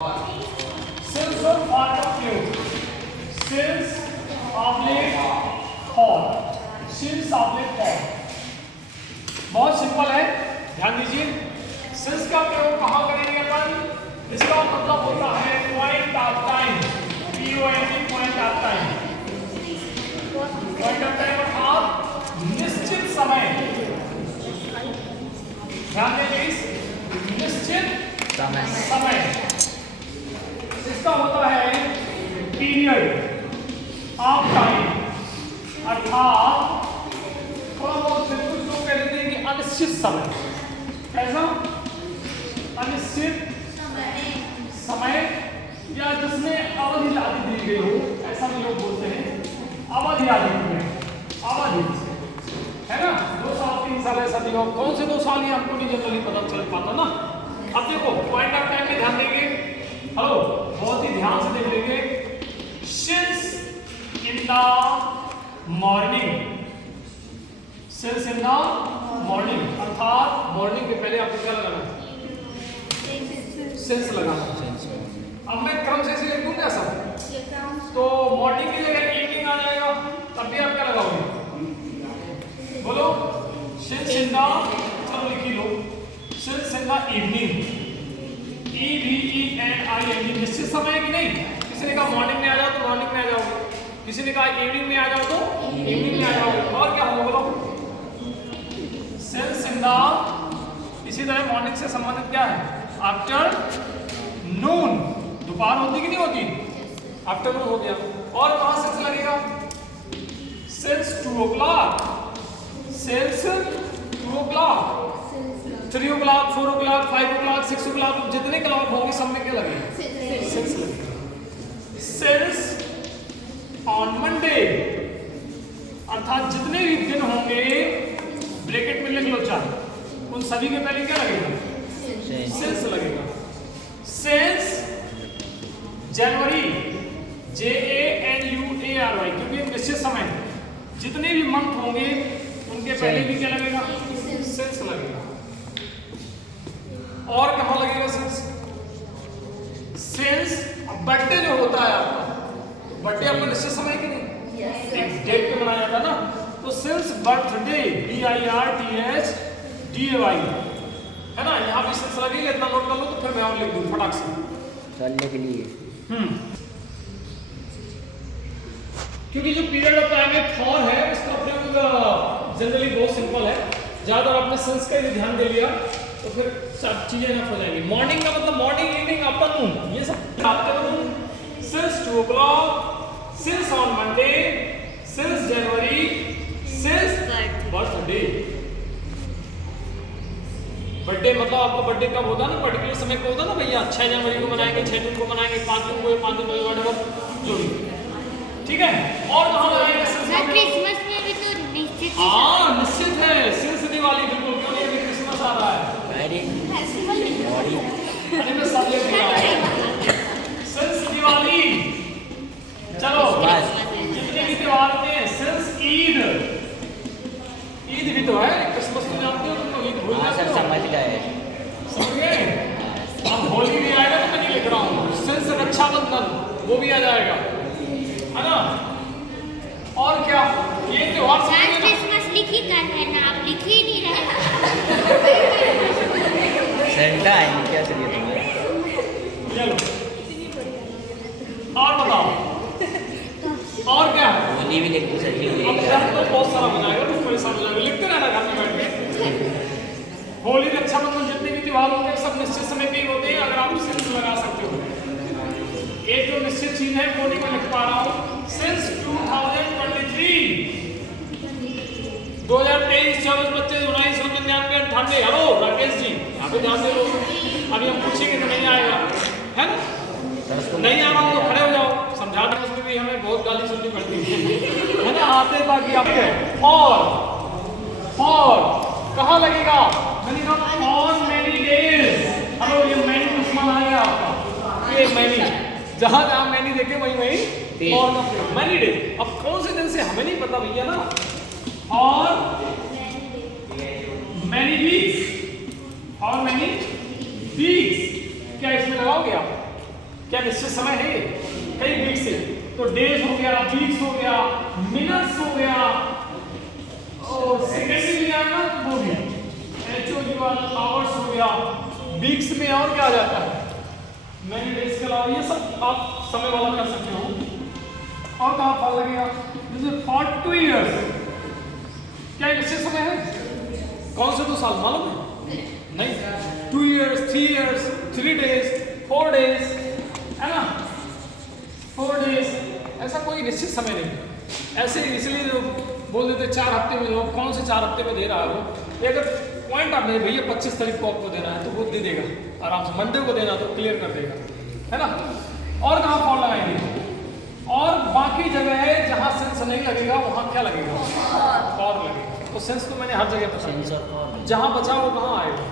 Since or part of fluid. Since oblique form. Since oblique form. बहुत simple है, ध्यान दीजिए। since का प्रयोग कहाँ करेंगे अपन? इसका मतलब होता है point of time. POINT point of time. point of time अर्थात निश्चित समय। ध्यान दें प्लीज, निश्चित समय। इसका होता है पीरियड ऑफ टाइम, अर्थात थोड़ा बहुत कुछ लोग कह देते हैं कि अनिश्चित समय। ऐसा अनिश्चित समय या जिसमें अवधि आदि दी गई हो, ऐसा भी लोग बोलते हैं। अवधि आदि अवधि है ना, 2 साल 3 साल ऐसा दिया। कौन से 2 साल ये हमको नहीं जनरली पता चल पाता ना। अब देखो पॉइंट ऑफ टाइम में ध्यान देंगे। हेलो, बहुत ही ध्यान से देख लेंगे। Since in the morning, since in the morning अर्थात मॉर्निंग के पहले आपको क्या लगाना है? सिंस लगाना। अब मैं क्रम से लिख दूंगा सब, तो मॉर्निंग की जगह इवनिंग आ जाएगा, तब भी आप क्या लगाओगे? बोलो। सिंस इन द, चलो लिख ही लो, since in the evening. EVENING निश्चित समय है कि नहीं? किसी ने कहा मॉर्निंग में आ जाओ तो मॉर्निंग में आ जाओगे, किसी ने कहा इवनिंग में आ जाओ तो इवनिंग में आ जाओगे। और क्या होगा बोलो? सिंस इन द, इसी तरह मॉर्निंग से संबंधित क्या है? आफ्टर नून, दोपहर होती कि नहीं होती? आफ्टरनून हो गया। और कहां सिंस लगेगा? Since 2 o'clock, since 2 o'clock, 3 o'clock, 4 o'clock, 5 o'clock, 6 o'clock, जितने क्लॉक होंगे सब में क्या लगेगा? सिंस लगेगा। सिंस ऑन मंडे अर्थात जितने भी दिन होंगे, ब्रैकेट में लिख लो चाहे, उन सभी के पहले क्या लगेगा? सिंस लगेगा। सिंस जनवरी, JANUARY, क्योंकि निश्चित समय जितने भी मंथ होंगे उनके पहले भी क्या लगेगा? सिंस लगेगा। और कहां लगेगा सिंस? सिंस बर्थडे जो होता है आपका, बर्थडे आपका निश्चित समय की नहीं, एक डेट पे मनाया जाता है ना, तो सिंस बर्थडे BIRTHDAY है ना, यहाँ भी सिंस लगेगा। इतना नोट कर लो तो फिर मैं और लिख दूं फटाक से चलने के लिए। क्योंकि जो पीरियड ऑफ टाइम में फॉर है, इसका प्रयोग जनरली बहुत सिंपल है। ज्यादा आपने सिंस का भी ध्यान दे लिया तो फिर सब चीजें नफ हो जाएंगी। मॉर्निंग का मतलब मॉर्निंग, इवनिंग, आफ्टरनून, ये सब afternoon. Since 2 o'clock, since on Monday, since January, since birthday. Birthday मतलब आपका बर्थडे कब होता है ना, पर्टिकुलर समय को होता है ना भैया, 6 जनवरी को मनाएंगे, 6 जून को मनाएंगे, 5 जून को, 5 जून को, जो भी, ठीक है। और कहाँ लगाएंगे सिंस? क्रिसमस में भी तो निश्चित, हाँ निश्चित है। सिंस दिवाली, बिल्कुल, क्यों नहीं? अभी क्रिसमस आ रहा है। अरे मैं सब लिख रहा हूं। सिंस दिवाली, चलो जितने भी त्योहार होते हैं, सिंस ईद, ईद भी तो है, क्रिसमस तो जानते हो तुम लोग, ईद भूल जाते हो। समझ गए, समझ गए। अब होली भी आएगा तो मैं नहीं लिख रहा हूँ। सिंस रक्षाबंधन, वो भी आ जाएगा, है ना। और क्या ये त्योहार क्रिसमस लिखी कर है ना, आप लिख ही नहीं रहे। सेंटा है क्या चाहिए तुम्हें? चलो और बताओ, और क्या? होली भी लिख दो सही होली। अब घर तो बहुत सारा बनाएगा, तो परेशान हो जाएगा। लिखते रहना घर में बैठ के। होली, रक्षाबंधन, जितने भी त्योहार होते हैं सब निश्चित समय पे ही होते हैं। अगर आप सिंस लगा सकते हो, एक जो निश्चित चीज है वो नहीं मैं लिख पा रहा हूँ। सिंस 2023, 2023, 24, 25, 19, 99, 98। हेलो राकेश जी, यहाँ पे ध्यान दे लो। अभी हम पूछेंगे तो नहीं आएगा, है ना? नहीं आ रहा हो तो खड़े हो जाओ, समझाने उसमें भी हमें बहुत गाली सुननी पड़ती है ना। आते बाकी आपके और कहाँ लगेगा? मैंने कहा ऑन मैनी डेज। हेलो, ये मैनी दुश्मन आ गया आपका, ये मैनी, जहां जहां मैनी देखे वहीं वहीं और का प्रयोग, मैनी डेज। अब कौन से दिन से हमें नहीं पता भैया ना। और मैनी वीक्स, और मैनी वीक्स, क्या इसमें लगाओगे आप? क्या निश्चित समय है ये? कई वीक्स से, तो डेज हो गया, वीक्स हो गया, मिनट्स हो गया, और सेकेंड भी लिया ना वो भी HOUR आवर्स हो गया, वीक्स में और क्या आ जाता है, मैंने डेज के अलावा ये सब आप समय वाला कर सकते हो। और कहाँ फॉल लगेगा, जैसे 42 इयर्स, क्या निश्चित समय है? कौन से 2 साल मालूम है? नहीं, 2 इयर्स, 3 इयर्स, 3 डेज, 4 डेज, है ना, 4 डेज, ऐसा कोई निश्चित समय नहीं। ऐसे इसलिए जो बोल देते 4 हफ्ते में, लोग कौन से 4 हफ्ते में दे रहा है वो, अगर पॉइंट आप नहीं भैया 25 तारीख को आपको देना है तो वो दे देगा आराम से, मंडे को देना तो क्लियर कर देगा, है ना। और कहाँ फॉल लगाएंगे, और बाकी जगह है जहाँ सेंस नहीं लगेगा वहाँ क्या लगेगा, और लगेगा। तो सेंस तो मैंने हर जगह पर सेंस और फॉर, जहाँ बचा वो कहाँ आएगा,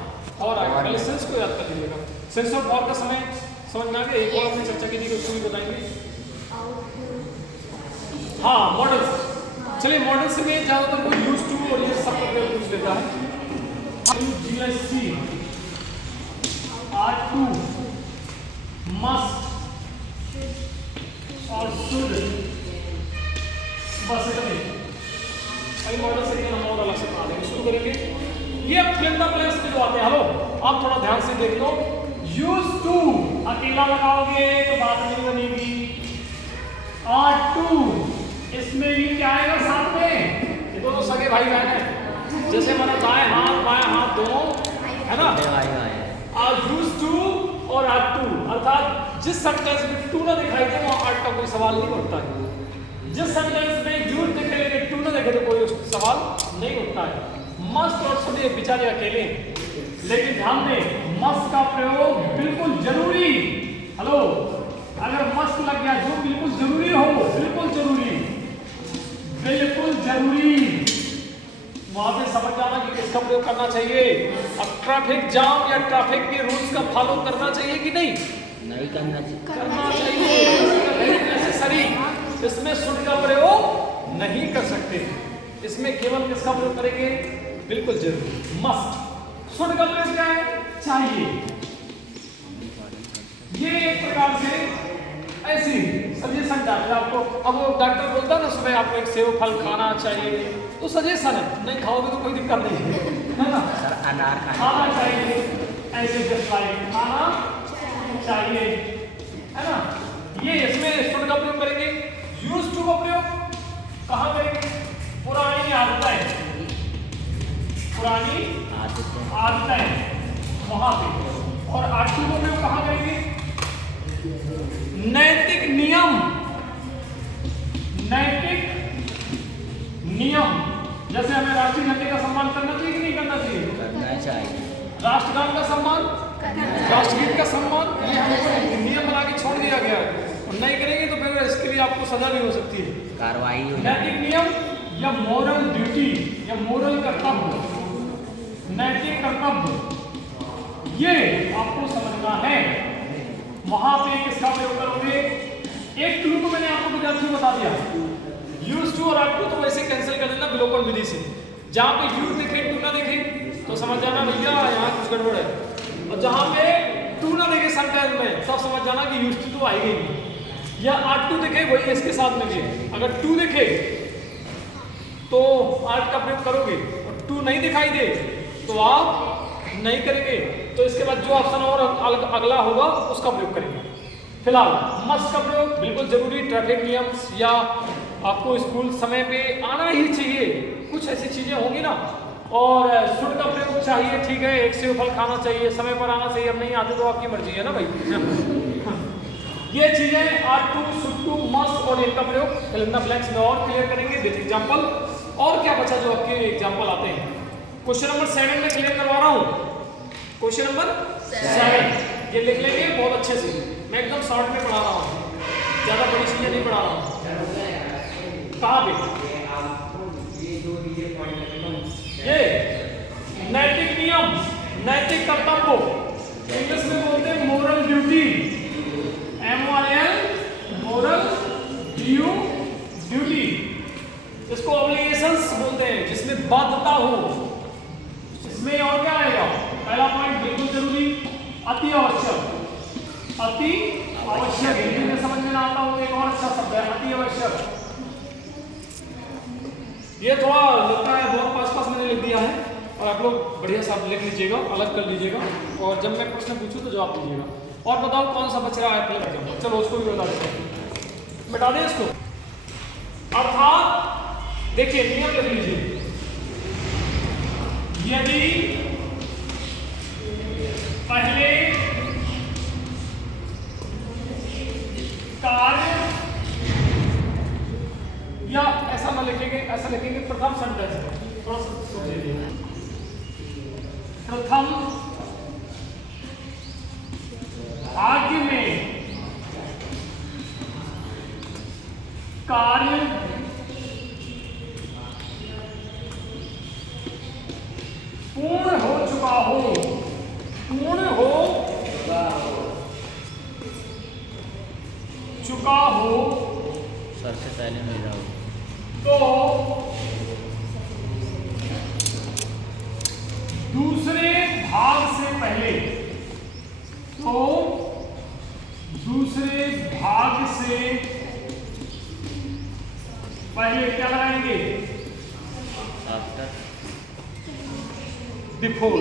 और आएगा। पहले सेंस को याद कर लीजिएगा। सेंस और फॉर का समय समझ में आ गया। एक और हमने चर्चा की थी, उसको भी बताएंगे। हाँ, मॉडल्स, चलिए मॉडल्स में ज़्यादातर कोई यूज टू और ये सब का प्रयोग पूछ लेता है। GSC, R2, मस्ट और शुड, बस इतने। अभी मॉडल से हम और अलग से पढ़ा देंगे, शुरू करेंगे। ये फिल द ब्लैंक्स में जो आते हैं, हेलो आप थोड़ा ध्यान से देख लो। यूज टू अकेला लगाओगे तो बात नहीं बनेगी। R2 इसमें भी क्या आएगा साथ में, ये दोनों सगे भाई बहन है, जैसे हमारा दाएं हाथ बाएं हाथ दोनों, है ना। यूज टू और R2, अर्थात जिस सेंटेंस में टू ना दिखाई दे वहाँ आर्ट का कोई सवाल नहीं उठता है। जिस सेंटेंस में यूज दिखे लेकिन टू ना दिखे तो कोई सवाल नहीं उठता है। मस्ट और शुड बेचारे अकेले, लेकिन ध्यान दें मस्ट का प्रयोग बिल्कुल जरूरी। हेलो, अगर मस्ट लग गया जो बिल्कुल जरूरी हो, बिल्कुल जरूरी, बिल्कुल जरूरी, वहां पे समझ जाना कि किसका प्रयोग करना चाहिए। अब ट्रैफिक जाम या ट्रैफिक के रूल्स का फॉलो करना चाहिए कि नहीं? नहीं करना चाहिए, करना चाहिए। नेसेसरी, इसमें शुड का प्रयोग नहीं कर सकते, इसमें केवल किसका प्रयोग करेंगे, बिल्कुल जरूरी, मस्ट। शुड का प्रयोग क्या है, चाहिए। ये एक प्रकार से ऐसी सजेशन डालते हैं आपको। अब वो डॉक्टर बोलता है ना सुबह आपको एक सेव फल खाना चाहिए, तो सजेशन है, नहीं खाओगे तो कोई दिक्कत नहीं है ना। सर अनार खाना चाहिए, ऐसे जस्ट लाइक खाना चाहिए, है ना। ये इसमें शुड का प्रयोग करेंगे। यूज टू का प्रयोग कहाँ करेंगे, पुरानी आदतें, पुरानी आदतें वहां पे। और R2 का प्रयोग कहाँ करेंगे, नैतिक नियम, नैतिक नियम, जैसे हमें राष्ट्रीय झंडे का सम्मान करना चाहिए कि नहीं करना चाहिए, करना चाहिए। राष्ट्रगान का सम्मान, राष्ट्रगीत का सम्मान, ये हमको नियम बना के छोड़ दिया गया है, और नहीं करेंगे तो फिर इसके लिए आपको सजा भी हो सकती है, कार्रवाई। नैतिक नियम या मोरल ड्यूटी या मोरल कर्तव्य, नैतिक कर्तव्य, ये आपको समझना है। वहां पे किसका प्रयोग करोगे, एक क्लू तो मैंने आपको विद्यार्थियों बता दिया, यूज टू और R2 तो वैसे कैंसिल कर देना विलोपन विधि से। जहां पे यूज दिखे टू ना दिखे तो समझ जाना भैया यहाँ कुछ गड़बड़ है, और जहां पे टू ना दिखे सेंटेंस में तब समझ जाना कि यूज टू तो आएगी नहीं। या R2 दिखे वही इसके साथ में भी, अगर टू दिखे तो आर्ट का प्रयोग करोगे, और टू नहीं दिखाई दे तो आप नहीं करेंगे। तो इसके बाद जो ऑप्शन और अगला होगा उसका प्रयोग करेंगे। फिलहाल मस्ट का प्रयोग बिल्कुल जरूरी, ट्रैफिक नियम या आपको स्कूल समय पे आना ही चाहिए, कुछ ऐसी चीजें होंगी ना। और शुड का प्रयोग चाहिए, ठीक है, एक सेव फल खाना चाहिए, समय पर आना चाहिए, अब नहीं आते तो आपकी मर्जी है ना भाई। ये चीजें R2, शुड टू, मस्ट और इनका प्रयोग फिल इन द ब्लैंक्स में और क्लियर करेंगे विद एग्जांपल। और क्या बचा जो आपके एग्जांपल आते हैं, क्वेश्चन नंबर 7 में क्लियर करवा रहा हूँ। क्वेश्चन नंबर 7 ये लिख लेंगे बहुत अच्छे से, मैं एकदम शॉर्ट में पढ़ा रहा हूँ, ज्यादा बड़ी चीजें नहीं पढ़ा रहा हूँ। कहाँ पे ये नैतिक नियम, नैतिक कर्तव्य, इंग्लिश में बोलते हैं moral duty, MORAL, moral duty, इसको ऑब्लिगेशंस बोलते हैं, जिसमें बाध्यता हो। इसमें और क्या आएगा, पहला पॉइंट बिल्कुल जरूरी, अति आवश्यक, अति अति आवश्यक। हिंदी में समझ में ना आता हो एक और अच्छा शब्द है अति आवश्यक। ये थोड़ा लगता है बहुत पास मैंने लिख दिया है और आप लोग बढ़िया सा लिख लीजिएगा, अलग कर लीजिएगा और जब मैं प्रश्न पूछूं तो जवाब दीजिएगा। और बताओ कौन सा बच रहा है फिर, चलो उसको भी बता देते हैं, मिटा दें इसको। अर्थात देखिए नियम लिख लीजिए, यदि पहले कार्य या ऐसा ना लिखेंगे, ऐसा लिखेंगे प्रथम सेंटेंस, थोड़ा सा सोच लीजिए। प्रथम भाग्य में कार्य पूर्ण हो चुका हो, पूर्ण हो चुका हो सर से पहले मिल रहा हो तो दूसरे भाग से पहले, तो दूसरे भाग से पहले क्या लगाएंगे? After, before.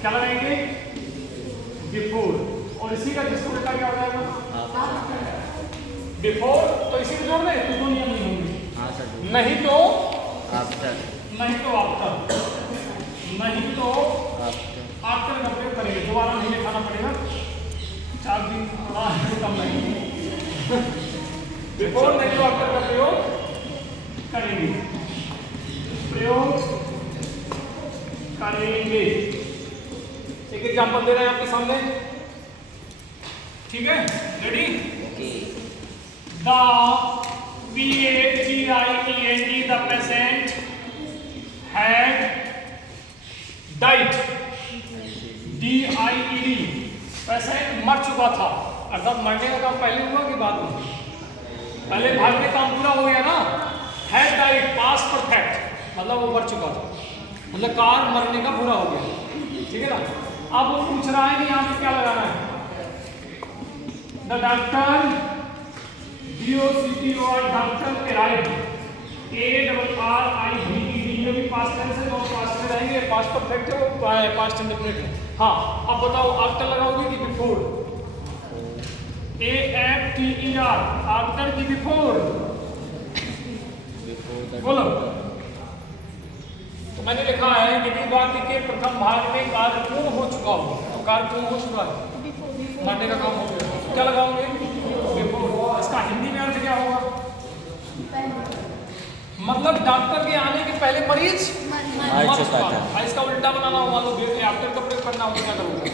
क्या लगाएंगे? बिफोर। और इसी का जिसको उल्टा क्या हो जाएगा? बिफोर। तो इसी को जोड़ दें तो दो नियम नहीं होंगे। हाँ सर, नहीं तो आफ्टर, नहीं तो आफ्टर, नहीं तो आफ्टर, आफ्टर का प्रयोग करेंगे। दोबारा नहीं लिखाना पड़ेगा, 4 दिन थोड़ा कम लगेंगे। बिफोर नहीं तो आफ्टर का प्रयोग करेंगे, प्रयोग करेंगे। एक एग्जांपल दे रहे हैं आपके सामने, ठीक है? Ready? The patient, the patient had died. DIED, patient मर चुका था। अर्थात मरने का काम पहले हुआ कि बाद में? पहले भाग में काम पूरा हो गया ना। Had died, past perfect, मतलब वो मर चुका था, मतलब कार मरने का पूरा हो गया, ठीक है ना? अब वो पूछ रहा है कि यहाँ पे क्या लगाना है? The doctor DOCTOR doctor arrived, ARRIVED, ये भी पास्ट टेंस है, दोनों पास्ट में रहेंगे। पास्ट परफेक्ट है, वो पास्ट इंडेफिनिट है। हाँ, अब बताओ आफ्टर लगाओगे कि बिफोर? AFTER, आफ्टर की बिफोर? बोलो। तो मैंने लिखा है यदि वाक्य के प्रथम भाग में कार्य पूर्ण हो चुका हो, तो कार्य पूर्ण हो चुका है, मरने का काम हो गया, तो क्या लगाओगे? बिफोर। इसका हिंदी में अर्थ क्या होगा? मतलब डॉक्टर के आने के पहले मरीज मर चुका था। इसका उल्टा बनाना हो, मान लो आफ्टर का प्रयोग करना हो तो क्या करोगे?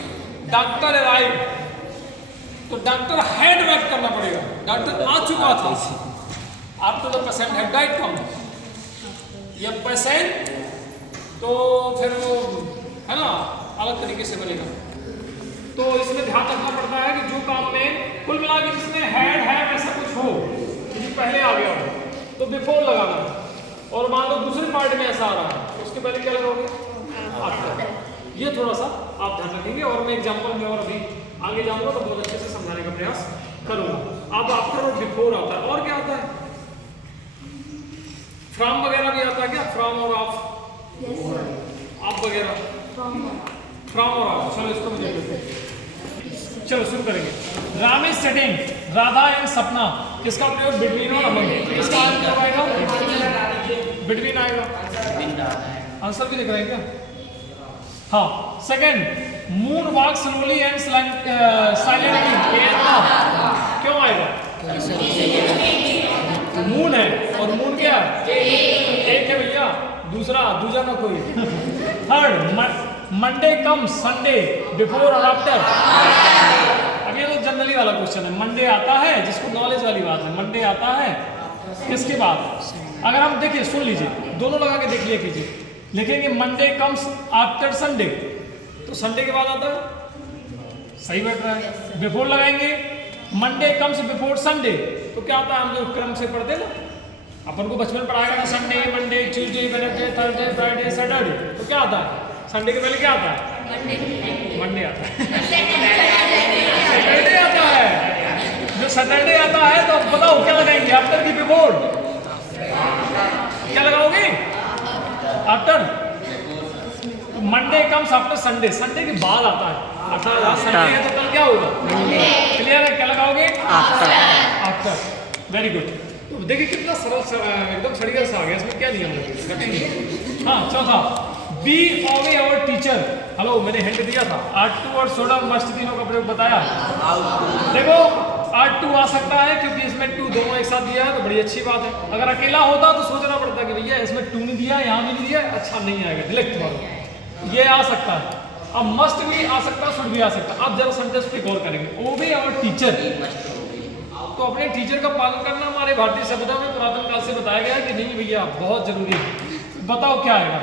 डॉक्टर अराइव, तो डॉक्टर हैड वर्क करना पड़ेगा, डॉक्टर आ चुका था। After the patient had died come, ये पेशेंट तो फिर वो है ना अलग तरीके से बनेगा। तो इसमें ध्यान रखना पड़ता है कि जो काम में कुल मिला के जिसमें हैड है ऐसा कुछ हो, यदि पहले आ गया हो तो बिफोर लगाना है। और मान लो दूसरे पार्ट में ऐसा आ रहा है, उसके पहले क्या लगाओगे? आफ्टर। ये थोड़ा सा आप ध्यान रखेंगे और मैं एग्जांपल में और अभी आगे जाऊंगा तो बहुत अच्छे से समझाने का प्रयास करूंगा। अब आफ्टर और बिफोर आता है, और क्या आता है? फ्रॉम वगैरह भी आता है क्या? फ्रॉम और ऑफ, आप वगैरह, फ्रॉम और ऑफ। चलो इसको भी देख लेते हैं। चलो शुरू करेंगे। Ram is setting, Radha and सपना, किसका प्रयोग? बिटवीन और अमंग। इसका आंसर क्या आएगा? बिटवीन आएगा। आंसर भी लिख रहे हैं क्या? हाँ। Second, moon walk slowly and silently, क्यों आएगा? मून है और मून क्या? एक है भैया, दूसरा ना कोई। थर्ड, मंडे कम संडे बिफोर और आफ्टर। अब ये तो जनरली वाला क्वेश्चन है। मंडे आता है, जिसको नॉलेज वाली बात है, मंडे आता है किसके बाद? अगर हम देखिए, सुन लीजिए, दोनों लगा के देख लिया कीजिए। लिखेंगे मंडे कम्स आफ्टर संडे, तो संडे के बाद आता है, सही बैठ रहा है। बिफोर लगाएंगे, मंडे कम्स बिफोर संडे, तो क्या आता है? हम जो क्रम से पढ़ते ना, अपन को बचपन पढ़ाएगा ना, Sunday, Monday, Tuesday, Wednesday, Thursday, Friday, Saturday, तो क्या आता है? संडे के पहले क्या आता है? मंडे आता है। सैटरडे आता है। सैटरडे आता है तो बताओ क्या लगाएंगे आफ्टर की बिफोर, क्या लगाओगे after, Monday comes after Sunday, Sunday के बाद आता है, अर्थात आज संडे है तो कल क्या होगा, क्लियर है, क्या लगाओगे आफ्टर, वेरी गुड। तो देखिए कितना सरल एकदम सड़िया सा आ गया, इसमें क्या नियम रखेंगे। हाँ चौथा, बी ऑवे आवर टीचर, हेलो मैंने हिंट दिया था, आर्ट टू और सोडा मस्ट तीनों का प्रयोग बताया, देखो आर्ट टू आ सकता है क्योंकि इसमें टू दोनों एक साथ दिया है तो बड़ी अच्छी बात है, अगर अकेला होता तो सोचना पड़ता कि भैया इसमें टू नहीं दिया यहाँ भी नहीं दिया, अच्छा नहीं आएगा, डिलेक्ट मारो, ये आ सकता है। अब मस्ट भी आ सकता है, शुड भी आ सकता है। अब जरा सेंटेंस पे गौर करेंगे, ओबे आवर टीचर, तो अपने टीचर का पालन करना हमारे भारतीय सभ्यता में पुरातन काल से बताया गया है कि नहीं भैया बहुत जरूरी है। बताओ क्या आएगा,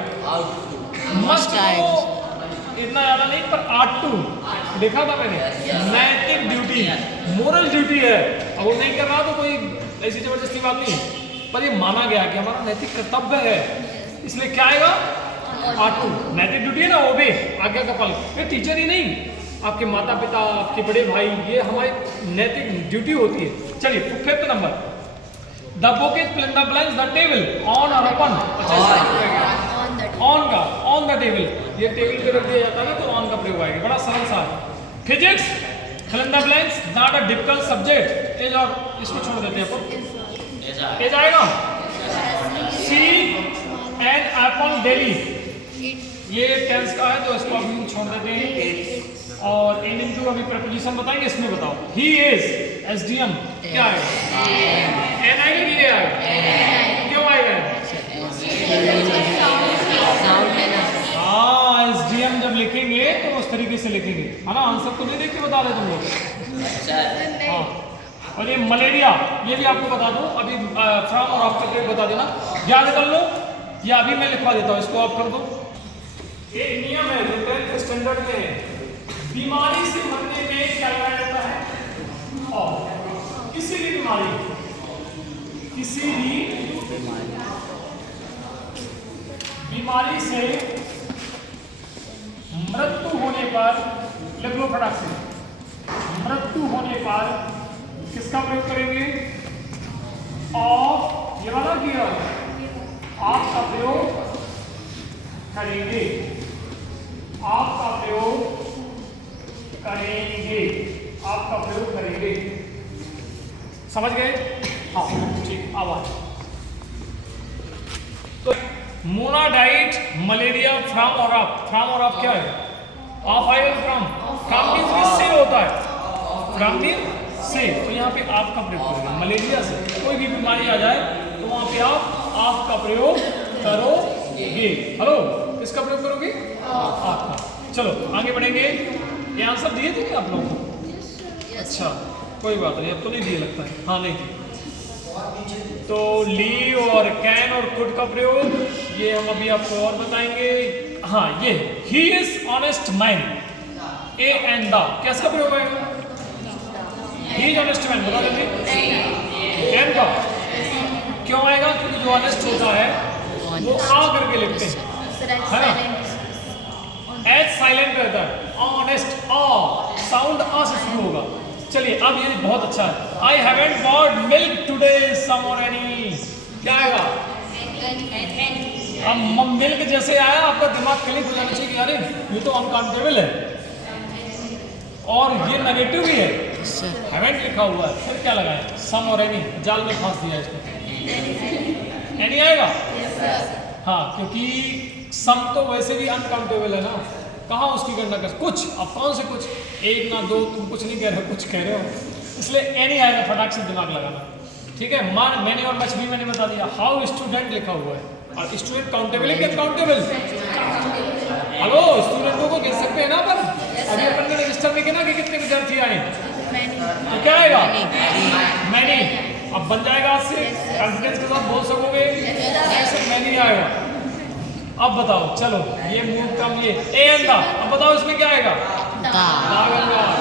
मस्ट तो इतना ज्यादा नहीं पर आर्ट टू देखा था मैंने, नैतिक ड्यूटी, मोरल ड्यूटी है, अब वो नहीं कर रहा तो कोई ऐसी जबरदस्ती बात नहीं है, पर ये माना गया कि हमारा नैतिक कर्तव्य है, इसलिए क्या आएगा आर्ट टू, नैतिक ड्यूटी है ना, ओबे आज्ञा का पालन, ये टीचर ही नहीं, आपके माता पिता, आपके बड़े भाई, ये हमारी नैतिक ड्यूटी होती है। चलिए fifth number, the book is fill in the blanks, the table on और ओपन, ऑन का ऑन द टेबल, ये टेबल पे रख दिया जाता है ना तो ऑन का प्रयोग आएगा, बड़ा सरल सा है। Physics fill in the blanks, not a difficult subject, as और इसको छोड़ देते हैं अपन, एज आएगा, सी एन एप्पल डेली, ये टेंस का है तो इसको अभी छोड़ देते हैं, और एन इनटू अभी प्रपोजिशन बताएंगे, इसमें बताओ, ही इज एसडीएम, क्या आएगा एन आएगा कि ए आएगा, क्यों आएगा, हाँ एसडीएम जब लिखेंगे तो उस तरीके से लिखेंगे, है ना, आंसर तो नहीं देख के बता रहे तुम लोग, हाँ। और ये मलेरिया, ये भी आपको बता दूं, अभी फ्रॉम और आफ्टर के बता देना, याद कर लो, या अभी मैं लिखवा देता हूँ, इसको आप कर दो। एक नियम है जो 10th स्टैंडर्ड में, बीमारी से मरने में क्या लगाया जाता है, और किसी भी बीमारी, किसी भी बीमारी से मृत्यु होने पर, लिख लो फटाक से, मृत्यु होने पर किसका प्रयोग करेंगे, और ये वाला किया आपका प्रयोग करेंगे, आपका प्रयोग करेंगे, आपका प्रयोग करेंगे, समझ गए, हाँ ठीक, आवाज। तो मोनाडाइट, मलेरिया, फ्रॉम और आप, फ्रॉम और आप क्या है, आप आएगा फ्रॉम, फ्रॉम मींस किससे होता है, फ्रॉम मींस से, तो यहाँ पे आपका प्रयोग करेंगे, मलेरिया से कोई भी बीमारी आ जाए तो वहाँ पे आप आपका प्रयोग करोगे, हेलो किसका प्रयोग करोगे, आपका। चलो आगे बढ़ेंगे, ये आंसर दिए थे आप लोगों को, अच्छा कोई बात नहीं, अब तो नहीं दिए लगता है, हाँ नहीं दिए, तो ली और कैन और कुड का प्रयोग ये हम अभी आपको और बताएंगे। हाँ ये he is honest man, A and the, कैसा प्रयोग आएगा, ही इज ऑनेस्ट मैन, बता देते, एंड का क्यों आएगा, क्योंकि जो ऑनेस्ट होता है वो आ करके लिखते हैं, है ना, एच साइलेंट रहता है, ऑनेस्ट, आ साउंड आ से शुरू होगा। चलिए अब ये बहुत अच्छा है, I haven't bought milk today some और एनी, क्या आएगा, अब मिल्क जैसे आया आपका दिमाग क्लिक हो जाना चाहिए कि अरे ये तो अनकाउंटेबल है, और ये नेगेटिव भी है, हैवंट लिखा हुआ है, फिर क्या लगाया, सम और एनी, जाल में फांस दिया इसको, एनी आएगा, हाँ क्योंकि सम तो वैसे भी अनकाउंटेबल है ना, कहाँ उसकी गणना कर, कुछ, अब कौन से कुछ, एक ना दो, तुम कुछ नहीं कह रहे हो, कुछ कह रहे हो, इसलिए एनी आएगा, फटाक से दिमाग लगाना, ठीक है। मान, मैंने और मछली मैंने बता दिया, हाउ स्टूडेंट लिखा हुआ है, और स्टूडेंट काउंटेबल है क्या, काउंटेबल, हेलो स्टूडेंटों को कह सकते हैं ना अपन, अभी अपन ने रजिस्टर में गिना कि कितने विद्यार्थी आए, तो क्या आएगा, मैनी, अब बन जाएगा आज से, कॉन्फिडेंस के साथ बोल सकोगे, ऐसे मैनी आएगा। अब बताओ, चलो ये मूव कम, ये ए एंड दा, अब बताओ इसमें क्या आएगा, गंगा,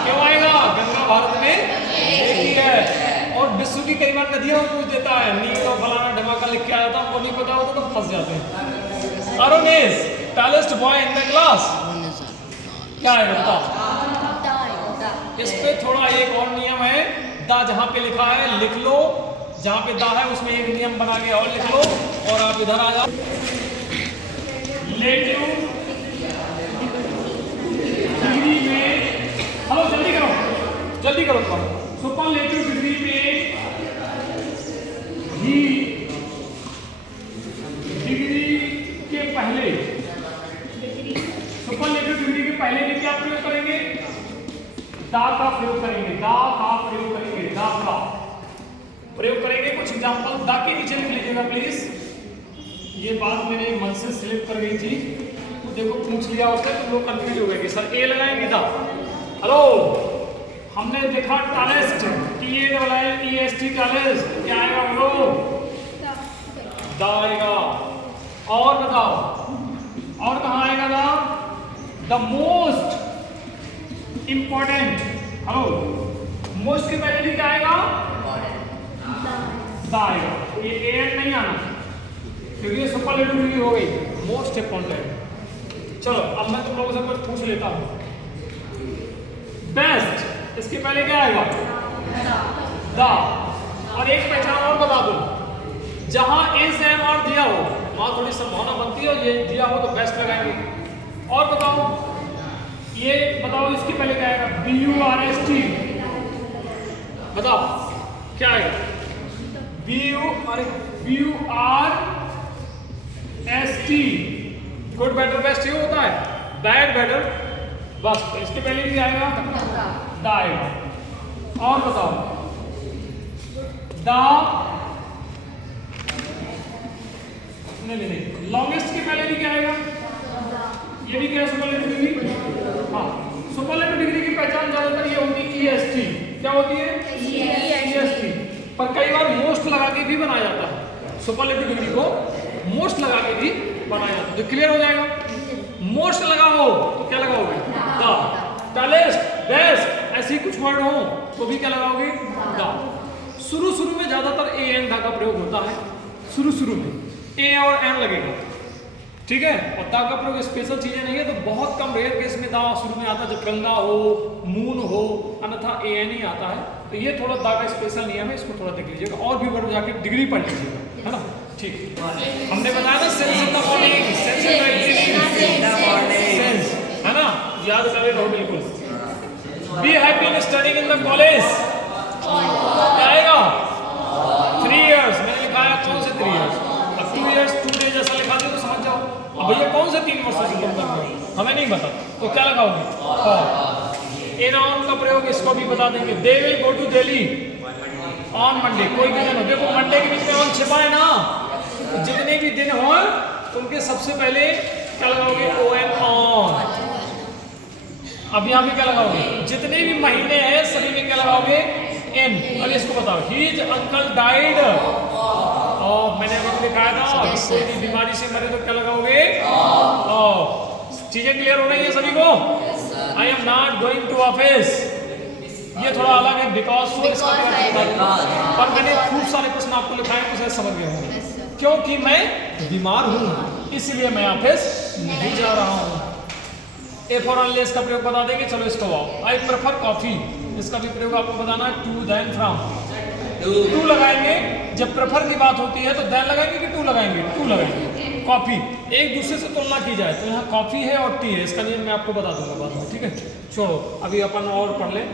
क्यों आएगा, गंगा भारत में एक ही है, और विश्व की कई बार नदियों में पूछ देता है, नील और फलाना ढमाका लिख के आया था, हमको नहीं पता होता तो फंस जाते हैं। Arun is tallest boy in the class, क्या आएगा बताओ, इस पे थोड़ा एक और नियम है, दा जहाँ पे लिखा है लिख लो, जहाँ पे दा है उसमें एक नियम बना के और लिख लो, और आप इधर आ जाओ। रिलेटिव डिग्री में, हेलो जल्दी करो जल्दी करो थोड़ा। सुपरलेटिव डिग्री में ही डिग्री के पहले, सुपरलेटिव डिग्री के पहले भी क्या प्रयोग करेंगे? दा का प्रयोग करेंगे, दा का प्रयोग करेंगे, दा का प्रयोग करेंगे। कुछ एग्जांपल दा के नीचे लिख लीजिएगा प्लीज। ये बात मेरे मन से स्लिप कर गई थी, तो देखो पूछ लिया उसने तो लोग कंफ्यूज हो गए कि सर ए लगाएंगे दा। हेलो, हमने देखा टैलेस्ट, TALLEST टैलेस्ट, क्या आएगा बोलो? दा आएगा। और बताओ, और कहाँ आएगा दा? The most important, hello, most के पहले भी क्या आएगा? दा आएगा। ये एड नहीं आना क्योंकि ये सुपरलेटिव डिग्री हो गई, मोस्ट इंपॉर्टेंट। चलो अब मैं तुम लोगों से कुछ पूछ लेता हूँ। बेस्ट, इसके पहले क्या आएगा? दा। और एक पहचान और बता दो, जहां एस एम आर दिया हो वहां थोड़ी संभावना बनती है, ये दिया हो तो बेस्ट लगाएंगे। और बताओ, ये बताओ इसके पहले क्या आएगा? BURST, बताओ क्या आएगा? BURST, गुड बेटर बेस्ट ये होता है, बैड बेटर बस। इसके पहले भी आएगा दा आएगा। और बताओ, दा नहीं, लॉन्गेस्ट के पहले भी क्या आएगा? ये भी क्या है? Superlative degree. हाँ, सुपरलेटिव डिग्री की पहचान ज्यादातर ये होती है EST। क्या होती है? EST। पर कई बार मोस्ट लगा के भी बनाया जाता है, सुपरलेटिव डिग्री को मोस्ट लगा के भी बनाया जाता है। तो क्लियर हो जाएगा, मोस्ट लगाओ तो क्या लगाओगे? दा। टैलेस्ट, बेस्ट, ऐसे कुछ वर्ड हो तो भी क्या लगाओगे? दा। शुरू में ज्यादातर ए एन दा का प्रयोग होता है, शुरू में ए और एन लगेगा, ठीक है। और दा का प्रयोग स्पेशल चीजें नहीं है, तो बहुत कम रेयर केस में दा शुरू में आता है, जब गंगा हो, मून हो, अन्यथा ए एन ही आता है। तो ये थोड़ा दा का स्पेशल नियम है, इसको थोड़ा देख लीजिएगा, और भी वर्ड जाके डिग्री पढ़ लीजिएगा, है ना। ठीक, हमने बताया ना sense in the morning, sense in the sense, है ना, याद करे रहो बिल्कुल। Be happy in studying in the college, क्या आएगा? 3 इयर्स, मैंने लिखा है कौन से 3 इयर्स? अब 2 इयर्स 2 डेज जैसा लिखा दिया तो समझ जाओ। अब भैया कौन से 3 वर्षों से कम करते हो, हमें नहीं पता, तो क्या लगाओगे? ए नाउन का प्रयोग इसको भी बता देंगे। They will go to Delhi on Monday, कोई भी दिन हो, देखो मंडे के बीच में ऑन छिपा है ना, जितने भी दिन हो उनके सबसे पहले क्या लगाओगे? ON, on. अब यहाँ पे क्या लगाओगे? जितने भी महीने हैं सभी में क्या लगाओगे? N। अब इसको बताओ, हीज अंकल डाइड, और मैंने अभी दिखाया था कोई भी बीमारी से मरे तो क्या लगाओगे? चीजें क्लियर हो रही है सभी को? I am not going to office, ये थोड़ा अलग है, बिकॉज पर मैंने खूब सारे प्रश्न आपको लिखाए हैं, उसे समझ गए होंगे। क्योंकि मैं बीमार हूं इसलिए मैं ऑफिस नहीं जा रहा हूं। ए फॉर अनलेस का प्रयोग बता देंगे, चलो इसको आओ। आई प्रेफर कॉफी, इसका भी प्रयोग आपको बताना है। टू देन फ्रॉम, टू लगाएंगे जब प्रेफर की बात होती है, तो देन लगाएंगे कि टू लगाएंगे? टू लगाएंगे। कॉफी, एक दूसरे से तुलना की जाए तो यहाँ कॉफी है और टी है, इसका नियम मैं आपको बता दूंगा बाद में, ठीक है। छोड़ो, अभी अपन और पढ़ लें।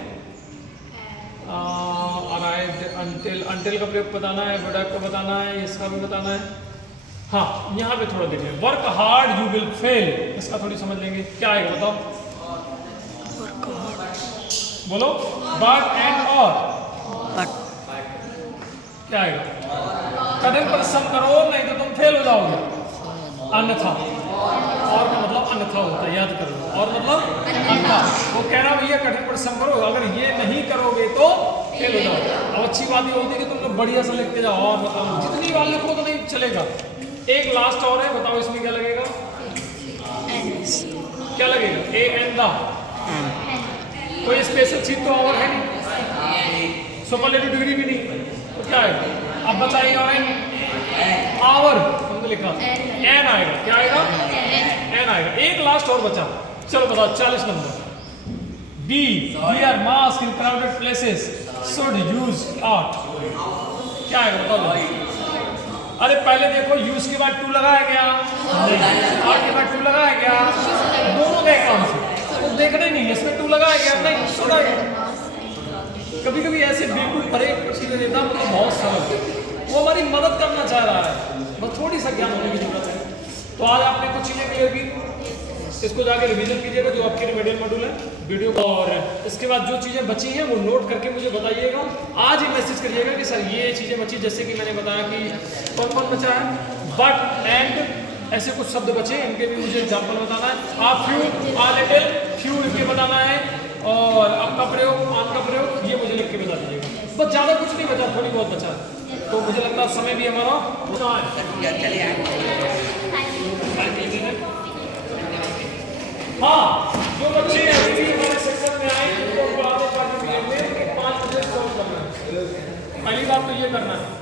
अंटिल का प्रयोग बताना है, प्रोडक्ट को बताना है, इसका भी बताना है। हाँ, यहाँ पे थोड़ा देखें, work hard you will fail, इसका थोड़ी समझ लेंगे, क्या आएगा बताओ? बोलो, बट एंड और क्या आएगा? कठिन परिश्रम करो नहीं तो तुम फेल हो जाओगे, अन्यथा। और का मतलब अन्यथा होता है, याद करो, और मतलब अन्यथा। वो कह रहा भैया कठिन परिश्रम करो, अगर ये नहीं करोगे तो फेल हो जाओगे। अब अच्छी बात ये होती है कि तुम लोग बढ़िया से लिख के जाओ, और मतलब जितनी बार लिखो तो नहीं चलेगा। एक लास्ट और है, बताओ इसमें क्या लगेगा? क्या लगेगा? ए एन द, कोई स्पेशल चीज तो और है नहीं, सुपरलेटिव डिग्री भी नहीं, तो क्या है? अब बताइए, और आवर हमने लिखा एन आएगा, क्या आएगा? एन आएगा। एक लास्ट और बचा, चलो बताओ 40 नंबर। Be wear mask in crowded places, should use out क्या है बताओ। अरे पहले देखो यूज के बाद टू लगाया गया नहीं, आउट के बाद टू लगाया गया, दोनों गए काम से, तो देखना ही नहीं इसमें टू लगाया गया नहीं शुड आएगा। कभी कभी ऐसे बिल्कुल परे चीजें देता हूँ तो बहुत सरल, वो हमारी मदद करना चाह रहा है, बस थोड़ी सा ज्ञान होने की जरूरत है। तो आज आपने कुछ चीजें क्लियर की, इसको जाके रिवीजन कीजिएगा जो आपके रिमेडियल मॉड्यूल है वीडियो को, और इसके बाद जो चीज़ें बची हैं वो नोट करके मुझे बताइएगा। आज ही मैसेज करिएगा कि सर ये चीज़ें बची, जैसे कि मैंने बताया कि कौन कौन बचा है, बट एंड ऐसे कुछ शब्द बचे, इनके भी मुझे एग्जाम्पल बताना है। आप फ्यू आ लिटिल फ्यू इनके बताना है, और आपका प्रयोग आन का प्रयोग ये मुझे लिख के बता दीजिएगा। बस ज़्यादा कुछ नहीं बचा, थोड़ी बहुत बचा है, तो मुझे लगता है समय भी हमारा होना है। हाँ, जो बच्चे अभी भी हमारे सेक्शन में आए उनको आने वाले पीरियड में 5 बजे सॉल्व करना है। पहली बात तो ये करना है।